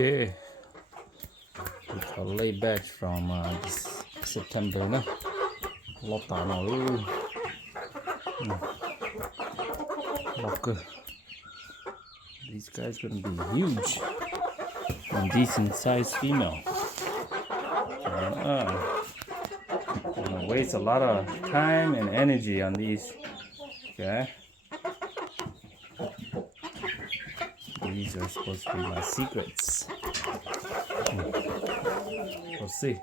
Okay, it's a late batch from this September nữa. Lọt tả nó luôn. Locker. These guys gonna be huge and decent sized female. Gonna waste a lot of time and energy on these. Okay. These are supposed to be my secrets. We'll see.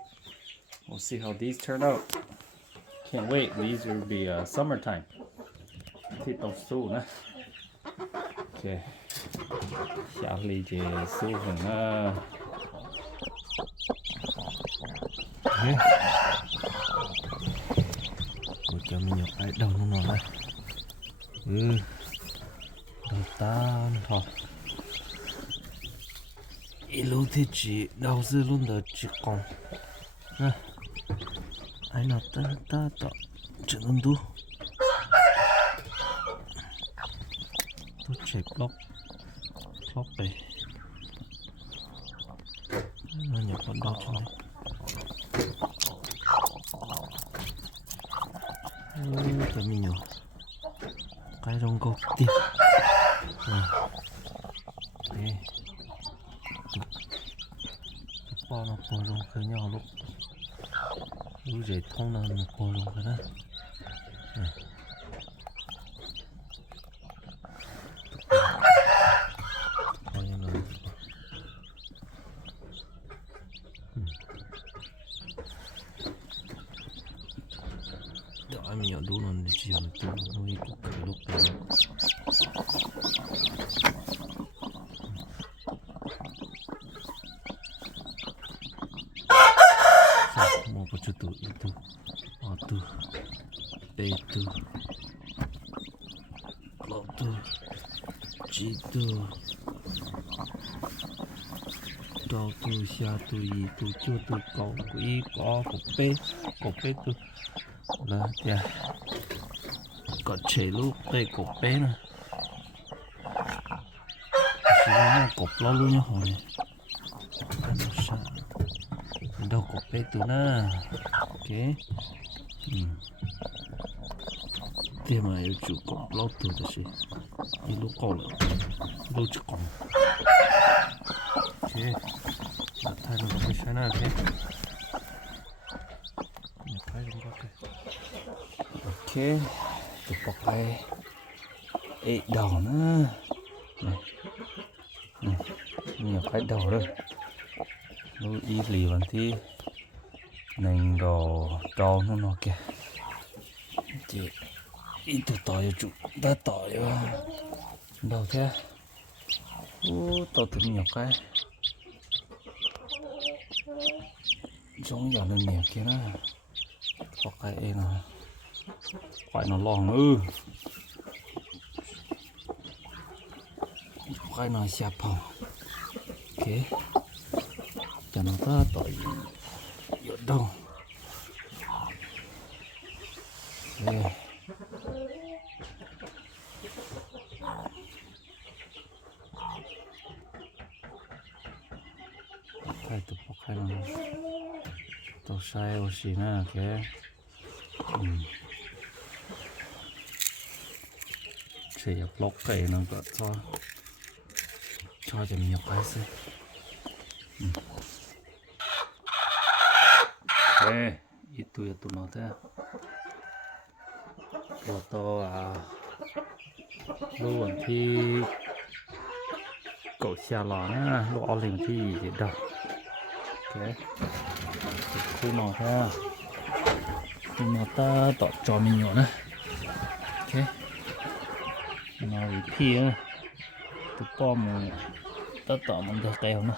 We'll see how these turn out. Can't wait. These will be summertime. Thịt tàu su nữa. Okay. Xả ly chế su hưởng thế cô cho mình nhọc cái đầu nó nọ đây đầu ta thôi ilu thì chỉ đầu dư luôn đó chỉ còn nè ai nào ta chỉ luôn tu tôi chạy block về nó nhập con đau cho này cho mình nhỏ cái rong câu tiếp đây bỏ nó bỏ rong cái nhỏ lúc dễ thông là nó bỏ rong cái đó mình nhỏ đủ luôn để chiều tôi nuôi cũng phải lúc đó một cái chút itu tu pe tu lo tu chi tu đau tu xa tu y tu chưa tu cầu quỷ có cột pe tu là dạ có chế lúc đây cột bé nè chỉ là cột lo luôn nhá hồi đâu cột bé từ nè ok thế mà yêu chủ cột lo từ đó gì đi lúc còn nữa lúc chỉ còn ok thay nó phải sai nè ok thay nó ok ok, chụp bọc này, ê đầu nữa, này, nhiều cái đầu rồi, lúc y lì bằng thì nành đồ trâu nó kìa, chị ít từ tỏi chụp đã tỏi đầu thế, tỏi từ nhiều cái, giống giờ lên nhiều kia nữa, bọc cái ê nào. Phải nó lòn phải nó xẹp hồng ok cho nó ta tội ở đâu đây thay tụi bọc hay nó tao sai ô xì nè ok sẽ block cái nó có cho chậm nhập cái xem ok ít tụi nó thế rồi to luôn thì cậu xe lò nữa lo liền thì gì đâu ok khu nó thế nhưng mà ta tọt cho mình nhỏ nữa ok nó bị phi á tụi bom tất tỏ mình được kèo nữa